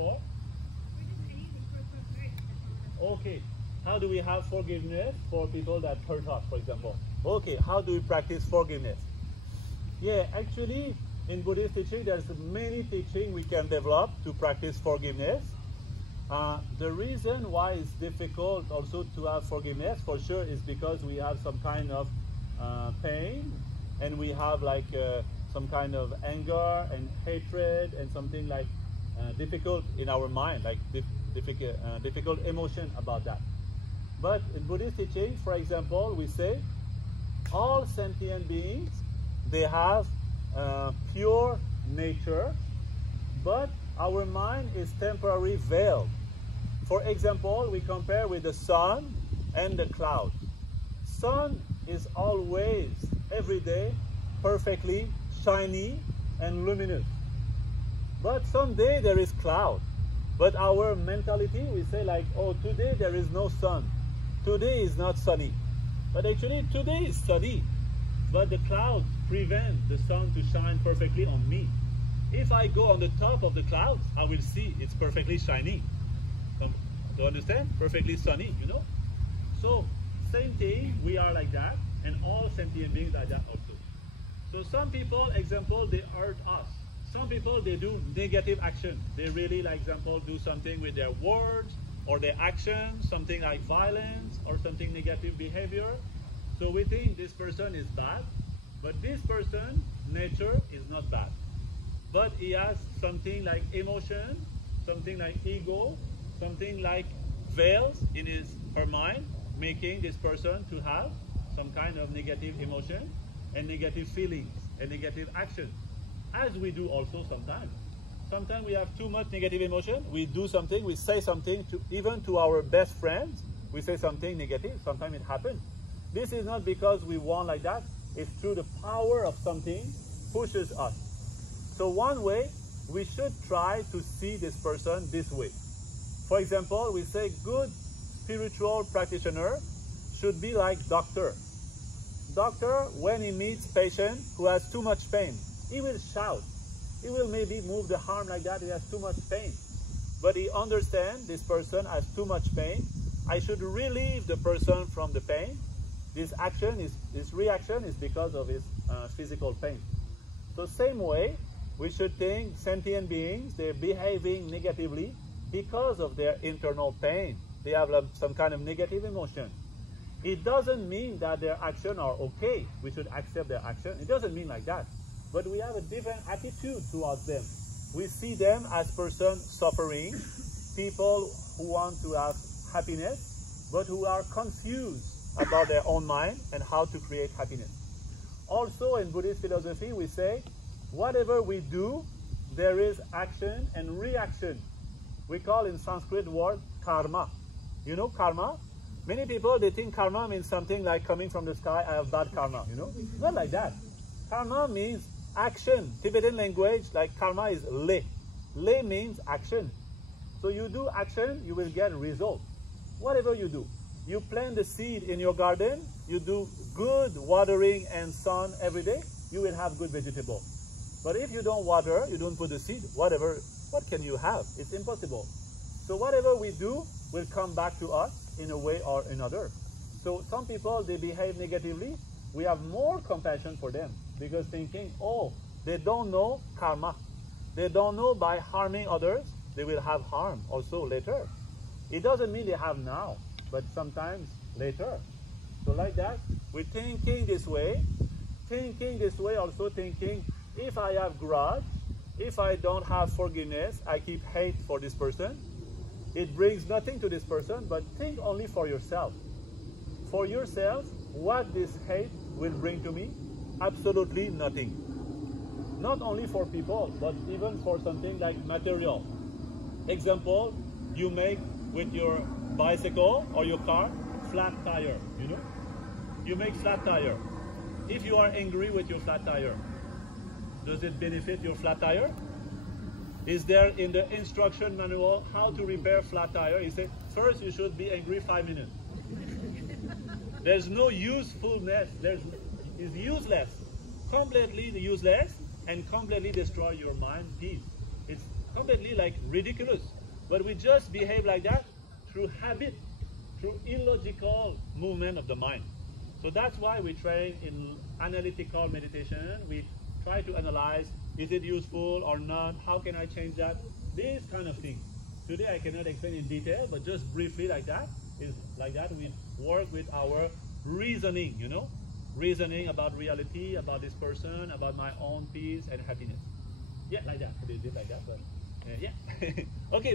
example? Okay. How do we have forgiveness for people that hurt us, for example? Okay, how do we practice forgiveness? Yeah, actually, in Buddhist teaching, there's many teaching we can develop to practice forgiveness. The reason why it's difficult also to have forgiveness, for sure, is because we have some kind of pain, and we have like some kind of anger and hatred and something like difficult in our mind, like difficult emotion about that. But in Buddhist teaching, for example, we say all sentient beings, they have pure nature, but our mind is temporarily veiled. For example, we compare with the sun and the cloud. Sun is always, every day, perfectly shiny and luminous. But someday there is cloud. But our mentality, we say like, oh, today there is no sun. Today is not sunny. But actually today is sunny. But the clouds prevent the sun to shine perfectly on me. If I go on the top of the clouds, I will see it's perfectly shiny. Do you understand? Perfectly sunny, you know? So, same thing, we are like that, and all sentient beings are that also. So some people, example, they hurt us. Some people, they do negative action. They really, like example, do something with their words or their actions, something like violence or something negative behavior. So we think this person is bad, but this person, nature is not bad. But he has something like emotion, something like ego, something like veils in her mind, making this person to have some kind of negative emotion and negative feelings and negative action, as we do also sometimes. Sometimes we have too much negative emotion, we do something, we say something, even to our best friends, we say something negative, sometimes it happens. This is not because we want like that, it's through the power of something pushes us. So one way, we should try to see this person this way. For example, we say good spiritual practitioner should be like doctor. Doctor, when he meets patient who has too much pain, he will shout. He will maybe move the arm like that, he has too much pain. But he understands this person has too much pain. I should relieve the person from the pain. This reaction is because of his physical pain. So same way, we should think sentient beings, they're behaving negatively because of their internal pain. They have some kind of negative emotion. It doesn't mean that their actions are okay. We should accept their action. It doesn't mean like that. But we have a different attitude towards them. We see them as persons suffering, people who want to have happiness, but who are confused about their own mind and how to create happiness. Also in Buddhist philosophy, we say, whatever we do, there is action and reaction. We call in Sanskrit word karma. You know karma? Many people, they think karma means something like coming from the sky, I have bad karma, you know? Not like that. Karma means action. Tibetan language, like karma is le. Le means action. So you do action, you will get result. Whatever you do. You plant the seed in your garden, you do good watering and sun every day, you will have good vegetable. But if you don't water, you don't put the seed, what can you have? It's impossible. So whatever we do will come back to us in a way or another. So some people, they behave negatively. We have more compassion for them because thinking, oh, they don't know karma. They don't know by harming others, they will have harm also later. It doesn't mean they have now, but sometimes later. So like that, we're thinking this way also thinking, if I have grudge, if I don't have forgiveness, I keep hate for this person, it brings nothing to this person, but think only for yourself. For yourself, what this hate will bring to me? Absolutely nothing. Not only for people, but even for something like material. Example, you make with your bicycle or your car, flat tire, you know? You make flat tire. If you are angry with your flat tire, does it benefit your flat tire? Is there in the instruction manual how to repair flat tire? It says, first you should be angry 5 minutes. There's no usefulness. It's useless. Completely useless and completely destroy your mind, peace. It's completely like ridiculous. But we just behave like that through habit, through illogical movement of the mind. So that's why we train in analytical meditation. We try to analyze, is it useful or not? How can I change that? These kind of things. Today I cannot explain in detail, but just briefly like that, is like that we work with our reasoning, you know? Reasoning about reality, about this person, about my own peace and happiness. Yeah, like that. They did like that, but yeah. Okay.